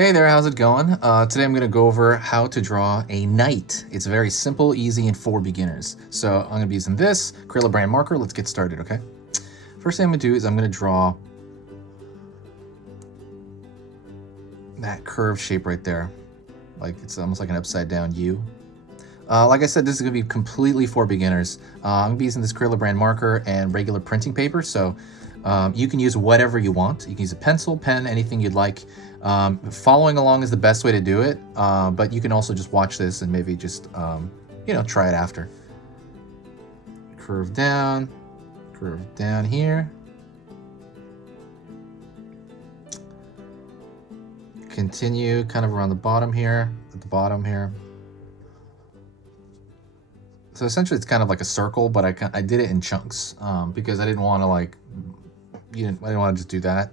Hey there, how's it going? Today I'm going to go over how to draw a knight. It's very simple, easy, and for beginners. So I'm going to be using this Crayola brand marker. Let's get started, okay? First thing I'm going to do is I'm going to draw that curved shape right there. Like it's almost like an upside down U. Like I said, this is going to be completely for beginners. I'm going to be using this Crayola brand marker and regular printing paper. So you can use whatever you want. You can use a pencil, pen, anything you'd like. Following along is the best way to do it, but you can also just watch this and maybe just, try it after. Curve down here. Continue kind of around the bottom here, at the bottom here. So essentially it's kind of like a circle, but I did it in chunks because I didn't want to I didn't want to just do that.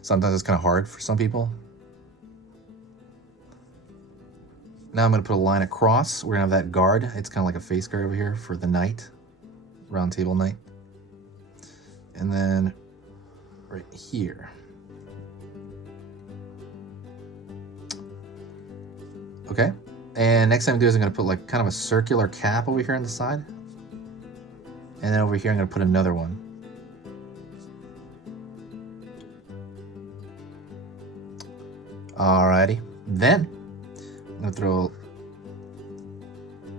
Sometimes it's kind of hard for some people. Now I'm going to put a line across. We're going to have that guard. It's kind of like a face guard over here for the knight, round table knight. And then right here. Okay. And next thing I'm going to do is I'm going to put like kind of a circular cap over here on the side. And then over here I'm going to put another one. Alrighty. Then I'm going to throw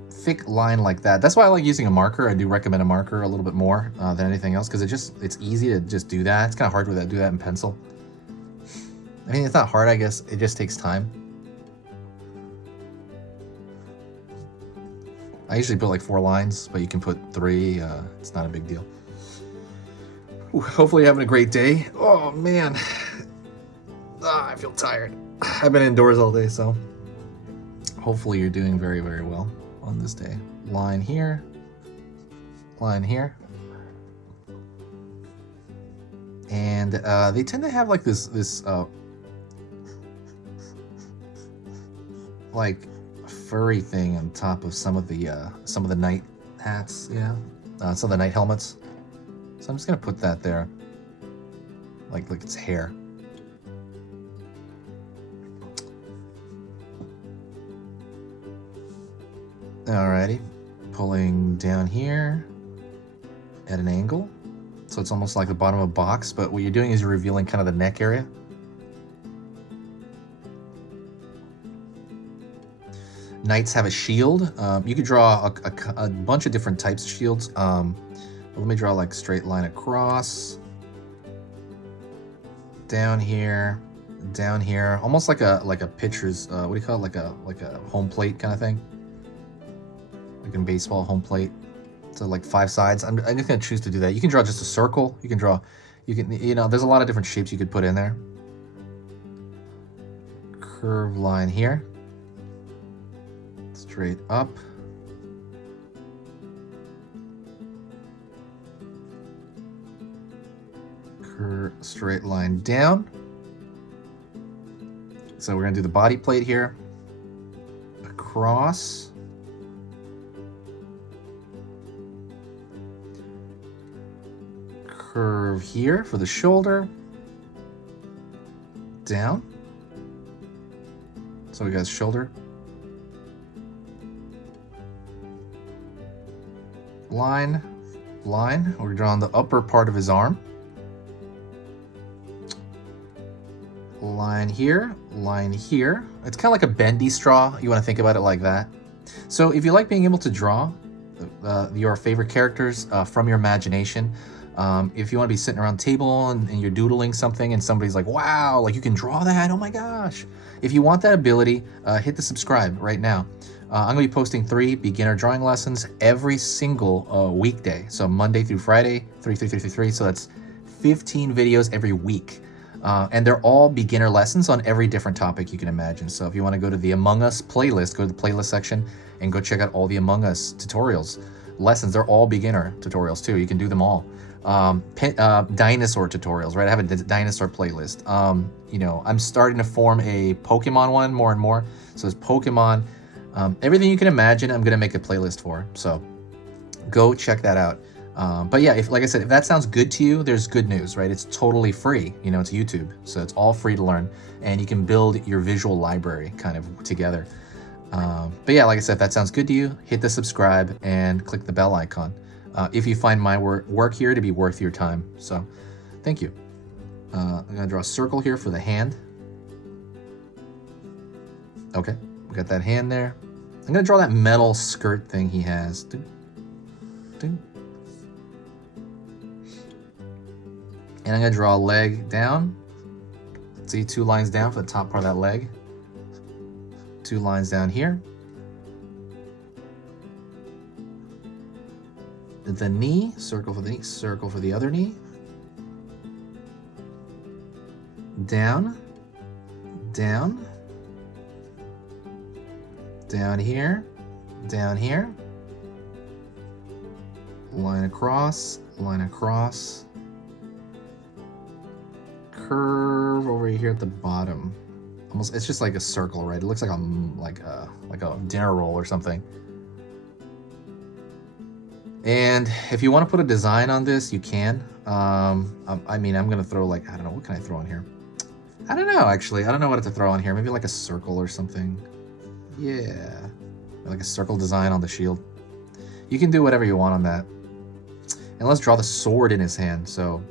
a thick line like that. That's why I like using a marker. I do recommend a marker a little bit more than anything else because it's easy to just do that. It's kind of hard to do that in pencil. I mean, it's not hard, I guess. It just takes time. I usually put like 4 lines, but you can put 3. It's not a big deal. Ooh, hopefully you're having a great day. Oh, man. I feel tired. I've been indoors all day, so hopefully you're doing very, very well on this day. Line here. Line here. And they tend to have like this like furry thing on top of some of the knight hats, some of the knight helmets. So I'm just gonna put that there, like it's hair. Alrighty, pulling down here at an angle, so it's almost like the bottom of a box. But what you're doing is you're revealing kind of the neck area. Knights have a shield. You could draw a bunch of different types of shields. Let me draw like straight line across. Down here, almost like a pitcher's. What do you call it? Like a home plate kind of thing. Like in baseball, home plate. So like 5 sides. I'm just gonna choose to do that. You can draw just a circle. You can there's a lot of different shapes you could put in there. Curved line here. Straight up. Straight line down. So we're gonna do the body plate here. Across. Curve here for the shoulder. Down. So we got shoulder. Line. We're drawing the upper part of his arm. Line here. It's kind of like a bendy straw. You want to think about it like that. So if you like being able to draw your favorite characters from your imagination, if you want to be sitting around the table and you're doodling something and somebody's like, wow, like you can draw that, oh my gosh. If you want that ability, hit the subscribe right now. I'm going to be posting 3 beginner drawing lessons every single weekday. So Monday through Friday, 3. So that's 15 videos every week. And they're all beginner lessons on every different topic you can imagine. So if you want to go to the Among Us playlist, go to the playlist section and go check out all the Among Us tutorials. Lessons, they're all beginner tutorials too. You can do them all. Dinosaur tutorials, right? I have a dinosaur playlist. I'm starting to form a Pokemon one more and more. So it's Pokemon. Everything you can imagine, I'm going to make a playlist for. So go check that out. But yeah, like I said, if that sounds good to you, there's good news, right? It's totally free. You know, it's YouTube, so it's all free to learn, and you can build your visual library kind of together. But yeah, like I said, if that sounds good to you, hit the subscribe and click the bell icon if you find my work here to be worth your time. So thank you. I'm gonna draw a circle here for the hand. Okay, we got that hand there. I'm gonna draw that metal skirt thing he has. Ding, ding. And I'm gonna draw a leg down. See, 2 lines down for the top part of that leg. 2 lines down here. The knee, circle for the knee, circle for the other knee. Down, down, down here, line across, curve over here at the bottom. Almost, it's just like a circle, right? It looks like a dinner roll or something. And if you want to put a design on this, you can. I mean, I'm gonna throw like, I don't know, what can I throw on here? I don't know, actually. I don't know what to throw on here. Maybe like a circle or something. Yeah, like a circle design on the shield. You can do whatever you want on that. And let's draw the sword in his hand. So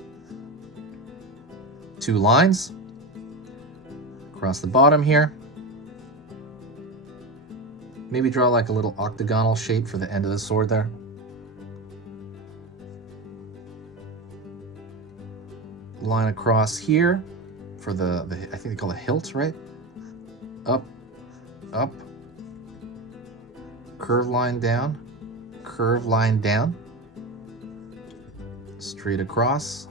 2 lines across the bottom here. Maybe draw like a little octagonal shape for the end of the sword there. Line across here for the I think they call it hilt, right? Up, up, curve line down, straight across.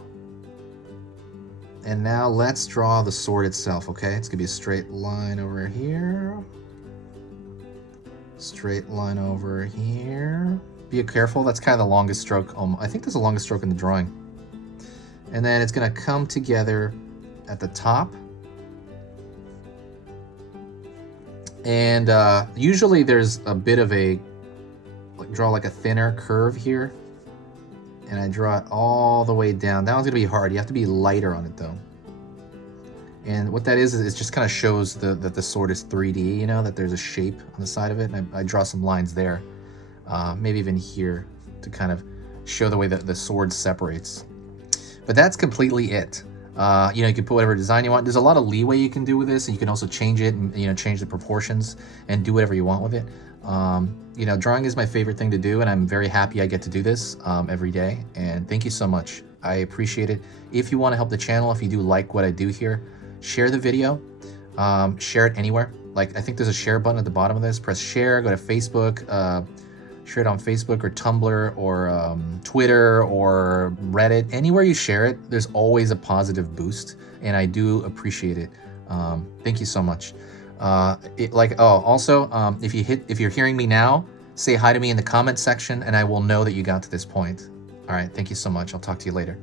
And now let's draw the sword itself, okay? It's gonna be a straight line over here. Straight line over here. Be careful, that's kind of the longest stroke. I think that's the longest stroke in the drawing. And then it's gonna come together at the top. And usually there's a bit of a, draw like a thinner curve here. And I draw it all the way down. That one's gonna be hard. You have to be lighter on it though. And what that is it just kind of shows that the sword is 3D, you know, that there's a shape on the side of it. And I draw some lines there, maybe even here to kind of show the way that the sword separates. But that's completely it. You know, you can put whatever design you want. There's a lot of leeway you can do with this, and you can also change it and, you know, change the proportions and do whatever you want with it. You know, drawing is my favorite thing to do, and I'm very happy I get to do this every day. And thank you so much. I appreciate it. If you want to help the channel, if you do like what I do here, share the video, share it anywhere. Like, I think there's a share button at the bottom of this. Press share, go to Facebook, share it on Facebook or Tumblr or Twitter or Reddit. Anywhere you share it, there's always a positive boost, and I do appreciate it. Thank you so much. Also, if you're hearing me now, say hi to me in the comment section, and I will know that you got to this point. All right, thank you so much. I'll talk to you later.